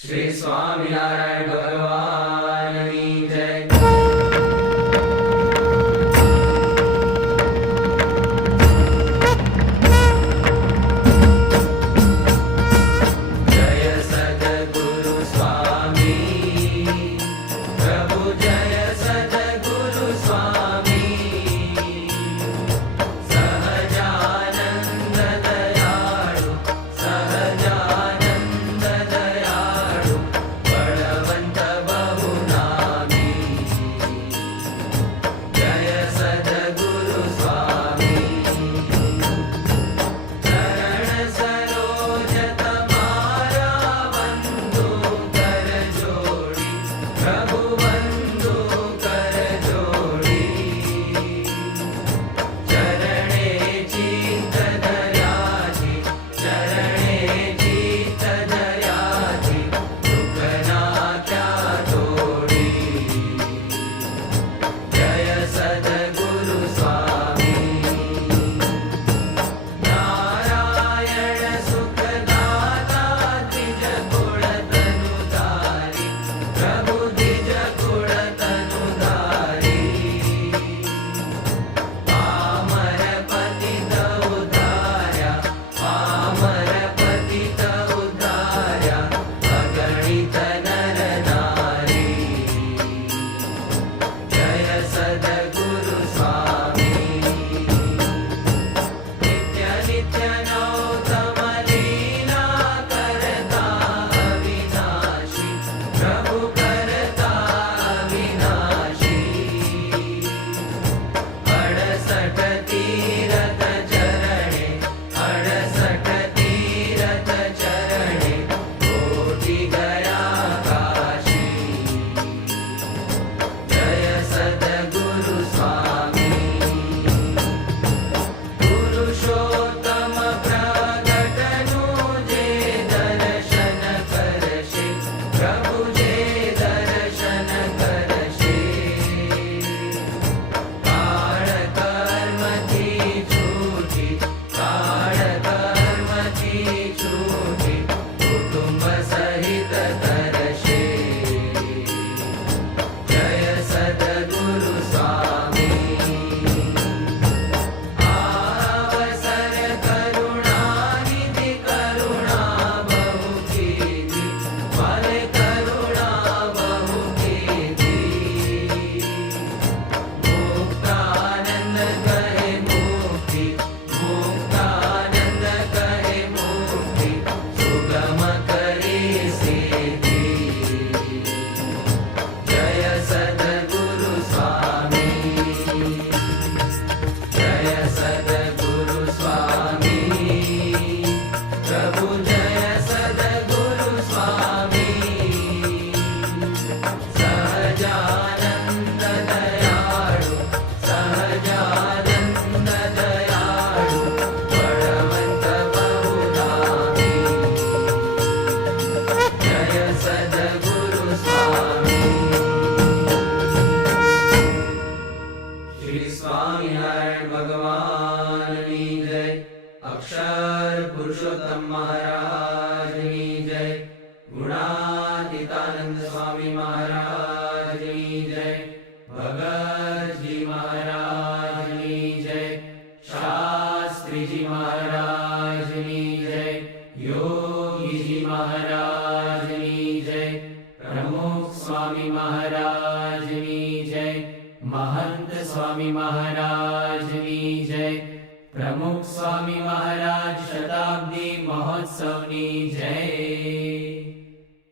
श्री स्वामिनारायण भगवान की जय। जय सद्गुरु स्वामी प्रभु, जय सद्गुरु स्वामी, सहजानंद दयाळु, सहजानंद दयाळु, बळवंत बहुनामी। जय सद्गुरु स्वामी, चरण सरोज तमारा वंदो कर जोड़ी, प्रभु वंदो कर जोड़ी। चरणे चित्त दयाजी, चरणे चित्त दयाजी, दुख ना क्या तोड़ी। जय सद्गुरु स्वामी, नारायण सुखदाता द्विज कुल तनुधारी, प्रभु द्विज कुल तनुधारी। पामर पतित उद्धार्या, पामर पतित उद्धार्या, अगणित नर नारी। जय सद्गुरु स्वामी, नित्य नित्य नौतम लीला करता अविनाशी, प्रभु करता अविनाशी। 68 तीरथ चरणे, 68 तीरथ चरणे, कोटि गया काशी। जय सद्गुरु स्वामी, पुरुषोत्तम प्रगटनु जे दर्शन करशे, प्रभु जे दर्शन करशे। काळ कर्म थी छूटी, काळ कर्म थी छूटी, कुटुंब सहित करशे। जय सद्गुरु स्वामी, आवसर करुणानिधि, करुणा बहु कीधी, फल करुणा बहु कीधी। मुक्तानंद कहे मुक्ति, मुक्तानंद कहे मुक्ति, सुगम करे सिद्धि। जय सद्गुरु स्वामी, जय सद्गुरु स्वामी, प्रभु जय सद्गुरु स्वामी। सहजानंद दयाळु, सहजानंद दयाळु, बळवंत बहुनामी। जय सद्गुरु स्वामी, श्री स्वामिनारायण भगवान की जय। अक्षर पुरुषोत्तम महाराज की जय। गुणातीतानंद स्वामी महाराज की जय। भगत जी महाराज की जय। शास्त्री जी महाराज की जय। योगी जी महाराज की जय। प्रमुख स्वामी महाराज की जय। महंत स्वामी महाराज की जय। प्रमुख स्वामी महाराज शताब्दी महोत्सव की जय।